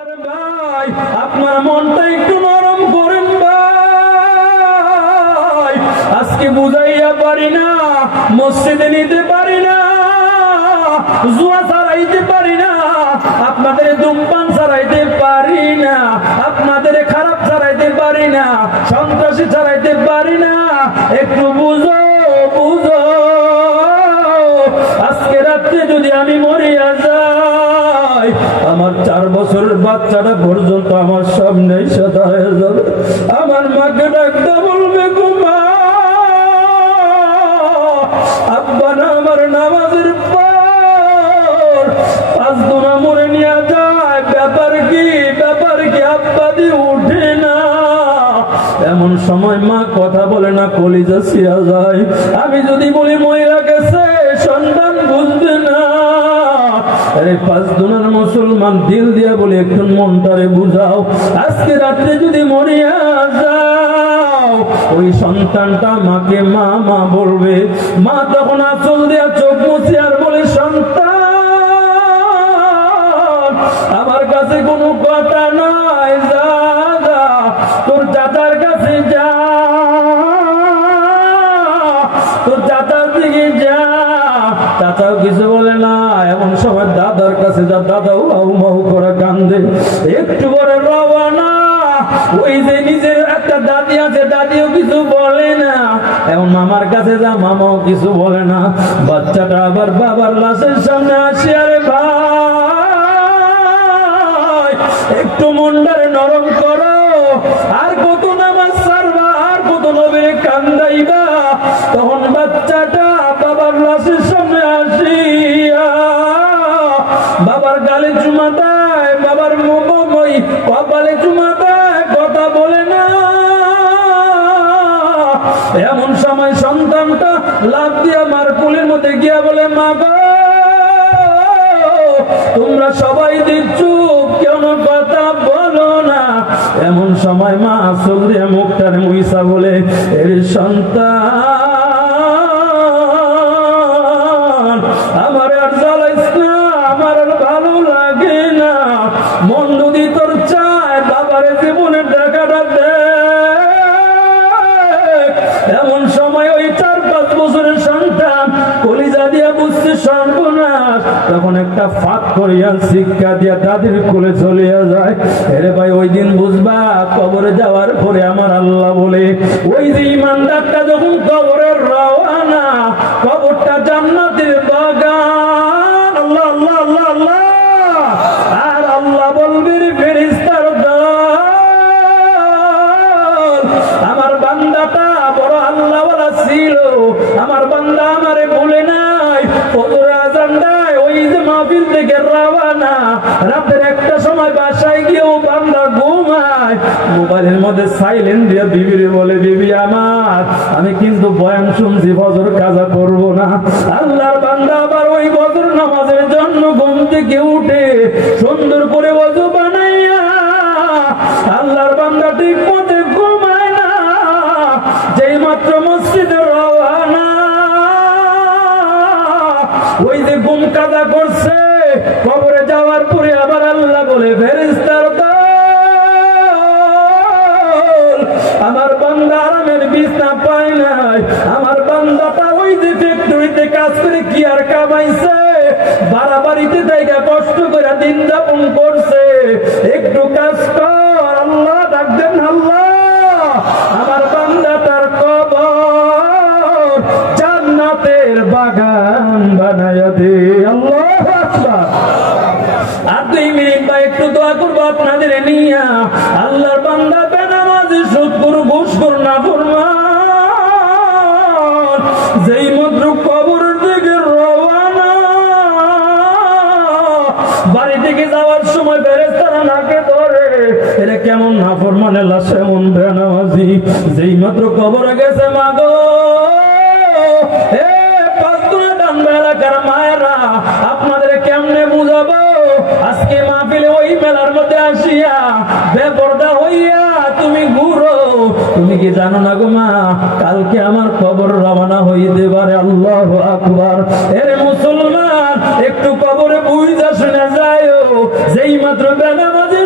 ভাই আপনার মনটা একটু নরম করেন ভাই। আজকে বুঝাইয়া পারি না, মসজিদে নিতে পারি না, জুয়া ছাড়াইতে পারি না, আপনাদের ধূমপান ছাড়াইতে পারি না, আপনাদের খারাপ ছাড়াইতে পারি না, সন্ত্রাসী ছাড়াইতে পারি না। একটু বুঝো বুঝো, আজকে রাত্রে যদি আমি মরিয়া যাই, আমার 4 বছরের বাচ্চাটা পর্যন্ত আমার সামনে সাদা হয়ে যাবে। আমার মাকে ডাকতে বলবে, গো মা, আব্বা না আমার নামাজের পর 5 দুনা মরে নিয়ে যায়, ব্যাপার কি ব্যাপার কি, আব্বা দিয়ে উঠে না। এমন সময় মা কথা বলে না, কলিজা ছিয়া যায়। আমি যদি বলি মহিলা গেছে, সন্তান বুঝবে না। আরে 5 দুনার মুসলমান, দিল দিয়া বলে একটু মনটারে বুঝাও। আজকে রাত্রে যদি মরিয়া যাও, ওই সন্তানটা মাকে মা মা বলবে। মা তখন আঁচল দিয়া চোখ মুছে আর বলে, সন্তান আমার কাছে কোনো কথা নাই, যা যা তোর চাচার কাছে যা, তোর চাচার দিকে যা। চাচাও কিছু বলে না। এমন সময় দাদার কাছে যা, দাদাও হাউ মাউ করে কান্দে। একটু পরে রওনা, ওই যে নিজের একটা দাদি আছে, দাদিও কিছু বলে না। এখন মামার কাছে যা, মামাও কিছু বলে না। বাচ্চাটা আবার বাবার লাশের সামনে আসে, আরে ভাই একটু মনটারে নরম করো, আর কত নামাজ ছাড়বা, আর কত নবীরে কান্দাইবা। তখন বাচ্চাটা বাবার লাশের সামনে আসিয়া বাবার গালে চুমা দেয়, বাবার মুখময় কপালে চুমা দেয়, কথা বলে না। এমন সময় সন্তানটা লাফ দিয়া মার কোলের মধ্যে গিয়া বলে, মা গো, তোমরা সবাই দিচ্ছ, কেন কথা বলো না। এমন সময় মা আসল দিয়ে মুখটার মুইসা বলে, এর সন্তান আমার আর জ্বালাইস না, আমার আর ভালো লাগে না। মন যদি তোর চায় বাবারে জীবনের টাকাটা দে। এমন সময় ওই 4-5 বছরের সন্তান কলিজা দিয়া বুঝতে সর্বনাশ, তখন একটা ফাঁক করিয়া শিক্ষা দিয়া দাদির কোলে চলিয়া যায়। এরে ভাই, ওই দিন বুঝবা, কবরে যাওয়ার পরে আমার আল্লাহ বলে, ওই যে ইমানদারটা যখন কবরের রওয়ানা, কবরটা জান্নাতের বাগান। আল্লাহ আল্লাহ আল্লাহ আল্লাহ। আর আল্লাহ বলবে, ফেরেশতার দল, আমার বান্দাটা বড় আল্লাহওয়ালা ছিল, আমার বান্দা আমারে ভুলে নাই। ফজর আযান দেয়, ওই যে মাহফিল থেকে রওয়ানা, রাতের 1টা সময় বাসায় গিয়েও বান্দা ঘুমায়। মোবাইলের মধ্যে সাইলেন্ট দিয়ে বিবিরে বলে, বিবি আমার, আমি কিন্তু বয়ান শুনছি, ফজর কাজা করব না। আল্লাহর বান্দা আবার ওই ফজর নামাজের জন্য ঘুম থেকে উঠে সুন্দর করে ওযু বানাইয়া আল্লাহর বান্দা ঠিক মতে ঘুমায় না। যেই মাত্র মসজিদে রওয়ানা, ওই যে ঘুম কাজা করছে, কবরে যাওয়ার পরে আবার আল্লাহ বলে, ফেরেশতার দল, আমার বান্দা আরামের বিছানা পায় নাই। আমার বান্দাটা ওই যে ফ্যাক্টরিতে কাজ করে কি আর কামাইছে, বাড়াবাড়িতে জায়গা কষ্ট করে দিন যাপন করছে, একটু কাজ কর। আল্লাহ ডাকবেন, আল্লাহ আমার বান্দাটার কবর জান্নাতের বাগান বানায়া দে। আল্লাহু আকবার। আর 2 মিনিট বা একটু দোয়া করবো আপনাদের নিয়া। আল্লাহর বান্দা বেনামাজি, সুদখোর, ঘুষখোর, নাফরমান, যেই মাত্র কবরের দিকে রওয়ানা, বাড়ি থেকে যাওয়ার সময় ফেরেশতারা নাকে ধরে, এরা কেমন নাফরমানের লাশ, এমন বেনামাজি। যেই মাত্র কবরে গেছে, মা গো, এলাকার মায়েরা, আপনাদের কেমনে বুঝাবো? আজকে মাহফিলে ওই মেলার মধ্যে আসিয়া বেপরদা হইয়া তুমি ঘুরো। তুমি কি জানো না গো মা, কালকে আমার কবর রওনা হইতে পারে। আল্লাহু আকবার। এর মুসলমান, একটু কবরে বুঝা শুনে যায়, যেই মাত্র বেনামাজি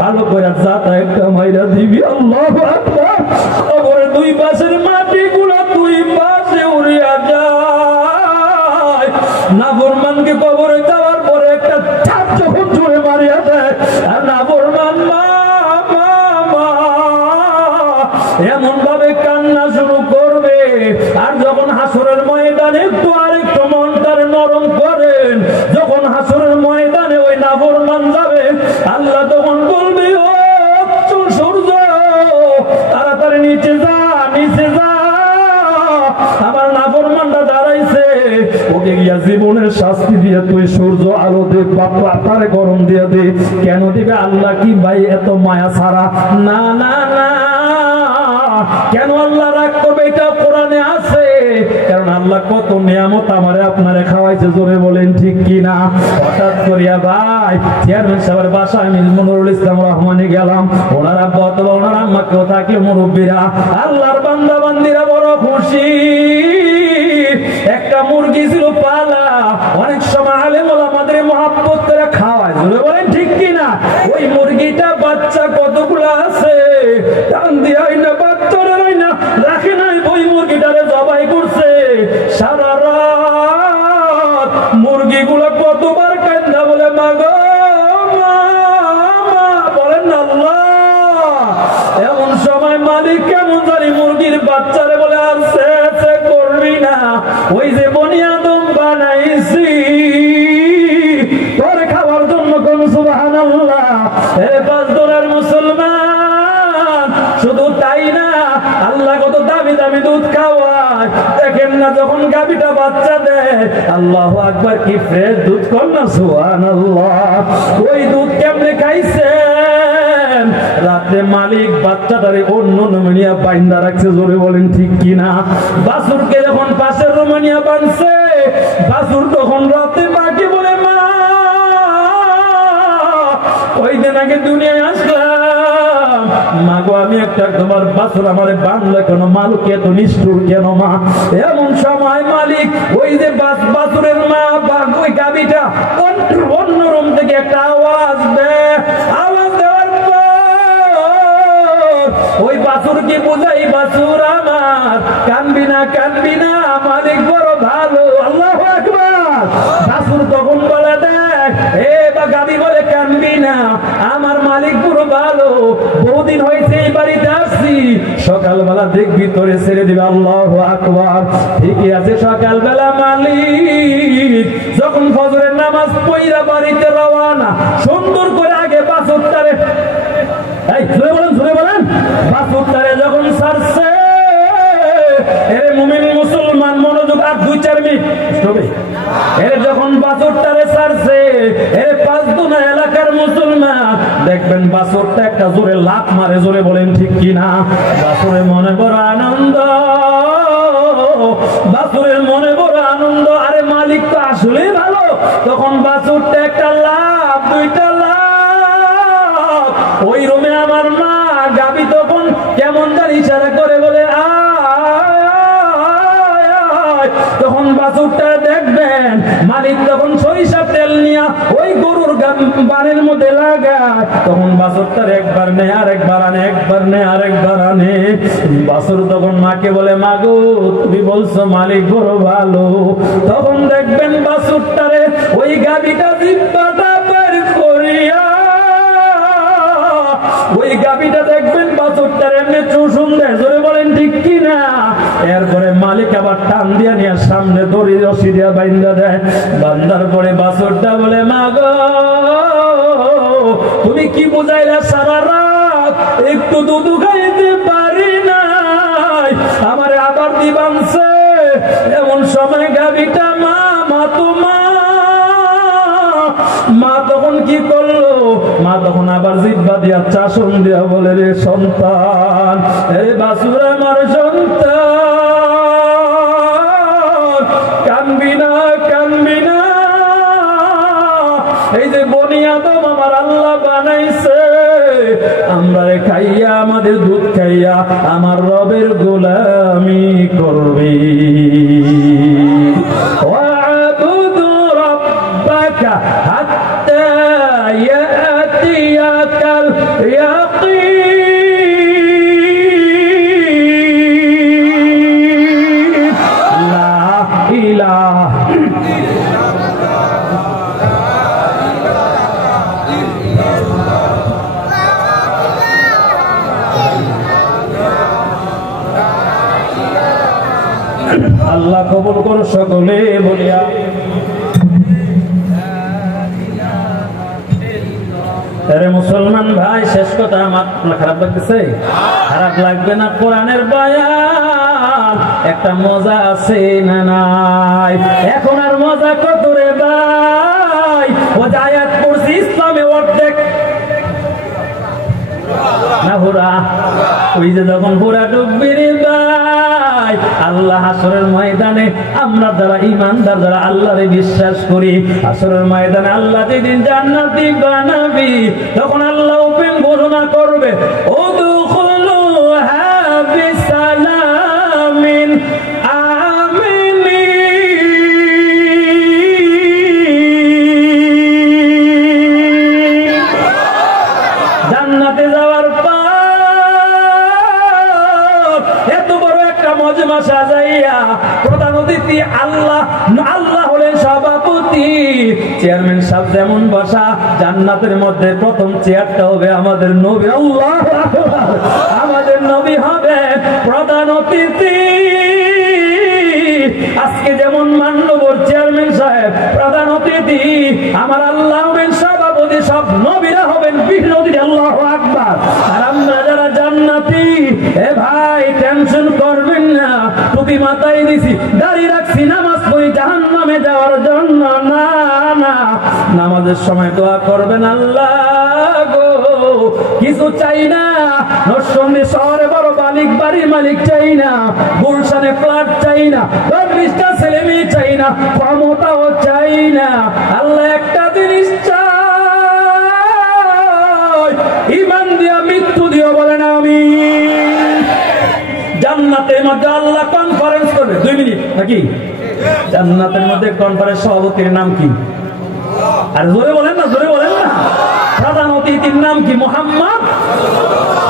ভালো করে যাতা একটা মাইরা দিবি। আল্লাহু আকবার। কবরে দুই পাশের মাটিগুলো দুই পাশে উড়িয়া যায়। নাফরমানকে কবরে যাওয়ার পরে একটা চাপ যখন জোরে মারিয়া দেয়, আর নাফরমান এমন ভাবে কান্না শুরু করবে। আর যখন হাসরের ময়দানে একটু আরেকটু মনটার নরম করেন, যখন হাসরের ময়দানে ওই নাফরমান যাবে, আল্লাহ তখন বলবে, ও সূর্য তাড়াতাড়ি নিচে যা, নিচে যা। আমার নাফরমানটা দাঁড়াইছে, ওকে গিয়া জীবনের শাস্তি দিয়ে তুই সূর্য আলো দে, তারে গরম দিয়ে দে। কেন দিবে? আল্লাহ কি ভাই এত মায়া ছাড়া? না না না। কেন আল্লাহ রাগ করবে? এটা কোরআনে আছে। কারণ আল্লাহ কত নিয়ামত আমারে আপনারে খাওয়াইছে, জোরে বলেন ঠিক কিনা। হঠাৎ করিয়া ভাই চেয়ারম্যান সাহেবের বাসায় আমি মনিরুল ইসলাম রহমানে গেলাম। ওনারা অথবা ওনার আম্মাকেও থাকলে মুরব্বীরা, আল্লাহর বান্দা বান্দিরা বড় খুশি। একটা মুরগি ছিল পালা, অনেক সময় আলেম ওলামাদের মহব্বত করে খাওয়ায়, জোরে বলেন ঠিক কিনা। ওই মুরগিটা বাচ্চা কতগুলো আছে, টান দিয়া না বাচ্চারা না রাখে নাই, ওই মুরগিটারে জবাই করছে। সারা রাত মুরগিগুলো কতবার কান্দা বলে, মা গো মা, বলেন না আল্লাহ। এমন সময় মালিক কেমন জানি মুরগির বাচ্চারে বলে, আর সে করবি না, ওই যে বনি আদম বানাইছি তোর খাওয়ার জন্য। কোন সুবহানাল্লাহ। এ পাঁচ দোলার মুসলমান, শুধু তাই না, আল্লাহ কত দামি দামি দুধ খাওয়ায়। দেখেন না যখন গাভীটা বাচ্চা দেয়, আল্লাহু আকবার, কি ফ্রেশ দুধ, কর না সুবহানাল্লাহ। ওই দুধ কেমনে খাইছেন? রাতে মালিক বাচ্চাটারে অন্য রুমানিয়া বাইন্দা রাখছে, জোরে বলেন ঠিক কিনা। বাছুরকে যখন পাশের রুমানিয়া বাঁধছে, বাছুর তখন রাতে মাকে বলে, মা ওই দিন আগে দুনিয়ায় আসলাম, মা গো আমি একটা তোমার বাছুর আমারে বাঁধলে কেন, মালুকে এত নিষ্ঠুর কেন মা। এমন সময় মালিক ওই যে বাছুরের মা বা ওই গাভীটা অন্য রুম থেকে একটা আওয়াজ দেয়। আওয়াজ দেওয়ার পর ওই বাছুরকে বোঝাই, বাছুর আমার কানবি না, কানবি না, মালিক বড় ভালো। আল্লাহু আকবার। বাছুর তখন বলে দেয়, এ বা গাভী বলে, কানবি না, আমার মালিক পুরো ভালো, বহুদিন হয়েছে এই বাড়িতে আসছি, সকালবেলা দেখবি তোরে ছেড়ে দিবে। আল্লাহু আকবার। ঠিকই আছে। সকালবেলা মালিক যখন ফজরের নামাজ পড়া বাড়িতে রওয়ানা, সুন্দর করে আগে বাছুরটারে, এই ধরে বলেন, ধরে বলেন, বাছুরটারে যখন ছাড়ছে, এর মুমিন মুসলমান মনোযোগ, আর 2-4 মিনিট হবে। এর যখন বাছুরটারে ছাড়ছে, এর 5 দুনা এলাকার মুসলমান দেখবেন বাছুরটা একটা জোরে লাফ মারে, জোরে বলেন ঠিক কিনা। বাছুরের মনে বড় আনন্দ, বাছুরের মনে বড় আনন্দ। আরে মালিক তো আসলেই ভালো। তখন বাছুরটা একটা লাফ, 2টা লাফ। ওই রুমে আমার মা গাবি তখন কেমন তার ইশারা করে বলে, তখন বাছুরটা দেখবেন মালিক তখন সরিষার তেল নিয়ে ওই গরুর বানের মধ্যে লাগায়। তখন বাছুরটার একবার নে, আরেকবার আনে, একবার নে, আরেকবার আনে। বাছুর তখন মাকে বলে, মা গো তুমি বলছো মালিক বড় ভালো। তখন দেখবেন বাছুরটারে ওই গাভীটা জিব্বাটা বের করিয়া, ওই গাভীটা দেখবেন বাছুরটার এমনি চুষুন দেয়, জোরে বলেন ঠিক কিনা। এরপরে মালিক আবার টান দিয়া নিয়ে সামনে দড়ি রশি দিয়া বাইন্দা দেয়। বান্দার পরে বাছুরটা বলে, মা গো তুমি কি বুঝাইলা, সারা রাত একটু দুধ খাইতে পারি নাই, আমারে আবার দিবানছে। এমন সময় গাভীটা মা, মা তো মা তখন কি করলো, মা তখন আবার জিহ্বা দিয়া চাষণ দিয়া বলে, রে সন্তান, এ বাছুর আমার সন্তান, কানবি না, কানবি না। এই যে বনি আদম আমার আল্লাহ বানাইছে, আমরা খাইয়া, আমাদের দুধ খাইয়া আমার রবের গোলামি করবি। হাত্তা ইয়াতিয়াকাল ইয়াকিন লা ইলাহা আল্লাহ কবুল করো সকলে বলিয়া আরে মুসলমান ভাই, শেষ কথা আমার খারাপ লাগতেছে? খারাপ লাগবে না। কোরআনের বয়ান একটা মজা আছে না নাই? এখন আর মজা কত রে ভাই? ও যে আয়াত পড়ছি ইসলামে অর্ধেক না হুরা, ওই যে যখন হুরা ডুববে রে ভাই, আল্লাহ হাসরের ময়দানে আমরা যারা ঈমানদার, যারা আল্লাহরে বিশ্বাস করি, হাসরের ময়দানে আল্লাহ যেদিন জান্নাতি বানাবি, তখন আল্লাহ ওপেন ঘোষণা করবে, উদখুলুহা বিসালামিন আমিনিন। জান্নাতে যাওয়ার এত বড় একটা মজমা সাজাইয়া প্রধান অতিথি আল্লাহ, আল্লাহ হলেন সভাপতি, চেয়ারম্যান সাহেব যেমন বসা, জান্নাতের মধ্যে প্রথম চেয়ারটা হবে আমাদের নবী। আল্লাহু আকবার, আমাদের নবী হবে প্রধান অতিথি। আজকে যেমন মান্যবর চেয়ারম্যান সাহেব প্রধান অতিথি, আমার আল্লাহ হবেন সভাপতি, সব নবীরা হবেন বিশেষ অতিথি। আল্লাহু আকবার। আর আমরা যারা জান্নাতি, এ ভাই টেনশন করবেন না, টুপি মাথায় দিছি, দাড়ি রাখছি, নামাজ পড়ি জাহান্নামে যাওয়ার জন্য না। না, নামাজের সময় দোয়া করবেন, আল্লাহ গো কিছু চাই না, নরসিংদী শহরে বড় মালিক বাড়ির মালিক চাই না, গুলশানে ফ্ল্যাট চাই না, 20টা ছেলে মেয়ে চাই না, ক্ষমতাও চাই না, আল্লাহ একটা জিনিস চাই, ঈমান দিয়া মৃত্যু দিও, বলেন আমিন। জান্নাতের মধ্যে আল্লাহ কনফারেন্স করবে, 2 মিনিট নাকি? জান্নাতের মধ্যে কনফারেন্স সভাপতির নাম কি? আর জোরে বলেন না, জোরে বলেন না। প্রধান অতিথির নাম কি? মুহাম্মদ।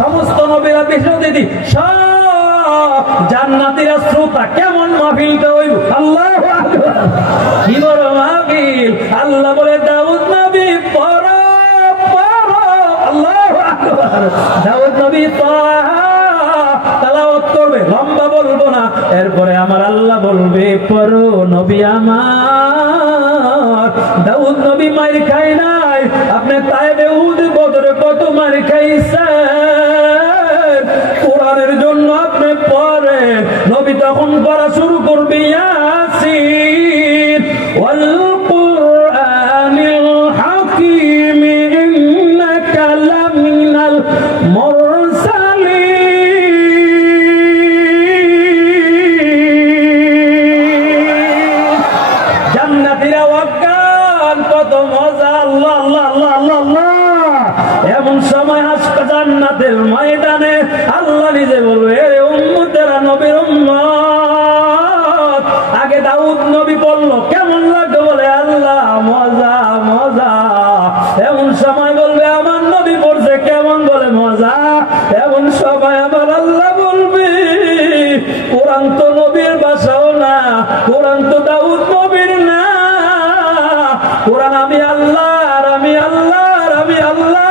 সমস্ত নবীরা বিশেষ অতিথি, সব জান্নাতীরা শ্রোতা। কেমন মাহফিলটা হইব? আল্লাহু আকবার, কি বড় মাহফিল। আল্লাহ বলে, দাউদ নবী পড়ো পড়ো। আল্লাহু আকবার। দাউদ নবী তেলাওয়াত করবে, লম্বা বলবো না। এরপরে আমার আল্লাহ বলবে, পড়ো নবী আমার। দাউদ নবী মার খায় নাই, আপনি তায়েবে উহুদ বদরে কত মার খাইছেন, কোরআনের জন্য আপনি পড়েন। নবী তখন পড়া শুরু করবে, ইয়াসিন ওয়াল কুরআনিল হাকীম ইন্নাকা লামিনাল মুরসালিন। জান্নাতীরা ওয়াক্কান, কত মজা। আল্লাহ আল্লাহ আল্লাহ আল্লাহ আল্লাহ। এমন সময় আসবে জান্নাতের ময়দানে আল্লাহ নিজে বলবে, এ উম্মতেরা, নবীর উম্মত। আগে দাউদ নবী বললো, কেমন লাগবে? বলে, আল্লাহ মজা মজা। এমন সময় বলবে, আমার নবী পড়ছে কেমন? বলে, মজা। এমন সময় আমার আল্লাহ বলবে, কোরআন তো নবীর ভাষাও না, কোরআন তো দাউদ নবীর না, কোরআন আমি আল্লাহর, আমি আল্লাহর, আমি আল্লাহ।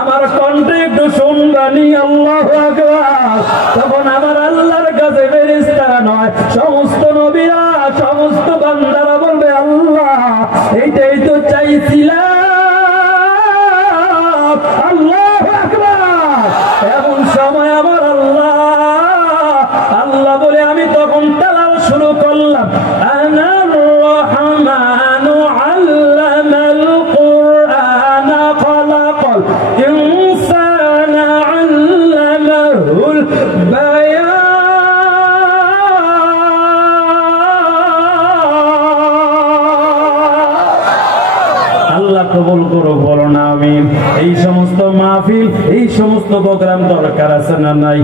আমার কণ্ঠে একটু শুনবানি। আল্লাহু আকবার। তখন আমার আল্লাহর কাছে ফেরেশতারা নয়, সমস্ত নবীরা, সমস্ত বান্দারা বলবে, আল্লাহ এইটাই তো চাইছিলাম। আল্লাহু আকবার। এমন সময় আমার আল্লাহ, আল্লাহ বলে, আমি তখন তেলাওয়াত শুরু করলাম, আনার রহমানু আল্লামাল কুরআনা খালাকাল ইনসানা আল্লামাহুল বায়ান। এই সমস্ত মাহফিল, এই সমস্ত প্রোগ্রাম দরকার আছে না নাই?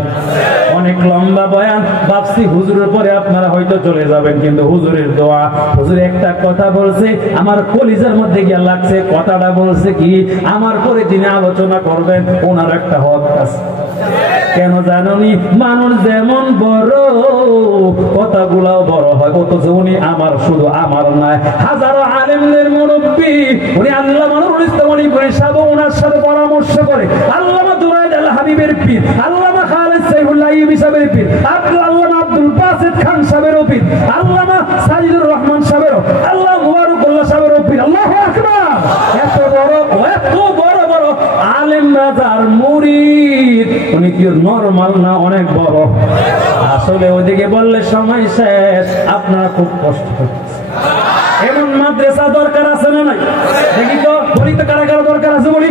অনেক লম্বা বয়ান ভাবছি হুজুরের পরে আপনারা হয়তো চলে যাবেন, কিন্তু হুজুরের দোয়া, হুজুর একটা কথা বলছে আমার কলিজার মধ্যে গিয়ে লাগছে। কথাটা বলছে কি, আমার পরে যিনি আলোচনা করবেন ওনার একটা হক আছে। কেন জানি মানুষ যেমন বড় কথাগুলাও বড় হয়, অথচ উনি আমার, শুধু আমার নয়, হাজারো আলেমদের মুরব্বী। উনি আল্লামানুল ইসলাম সাহেব, ওনার সাথে পরামর্শ করে আল্লামা দুরাইদ আল হাবিবের পীর, আল্লামা খালেদ সাইফুল্লাহ আইয়ুবী সাহেবের পীর, আল্লামা আব্দুল বাসিত খান সাহেবের পীর, আল্লামা সাজিদুর রহমান সাহেবের, আল্লাহ মুবারকুল্লাহ সাহেবের পীর। আল্লাহু আকবার! এত বড় বড় আলেম রাজার মুরিদ, উনি কি নরমাল না? অনেক বড়। আসলে ওইদিকে বললে সময় শেষ, আপনারা খুব কষ্ট হচ্ছে। এমন মাদ্রাসা দরকার আছে না নাই? দেখি তো, বলি তো কারা কারা দরকার আছে, বলি।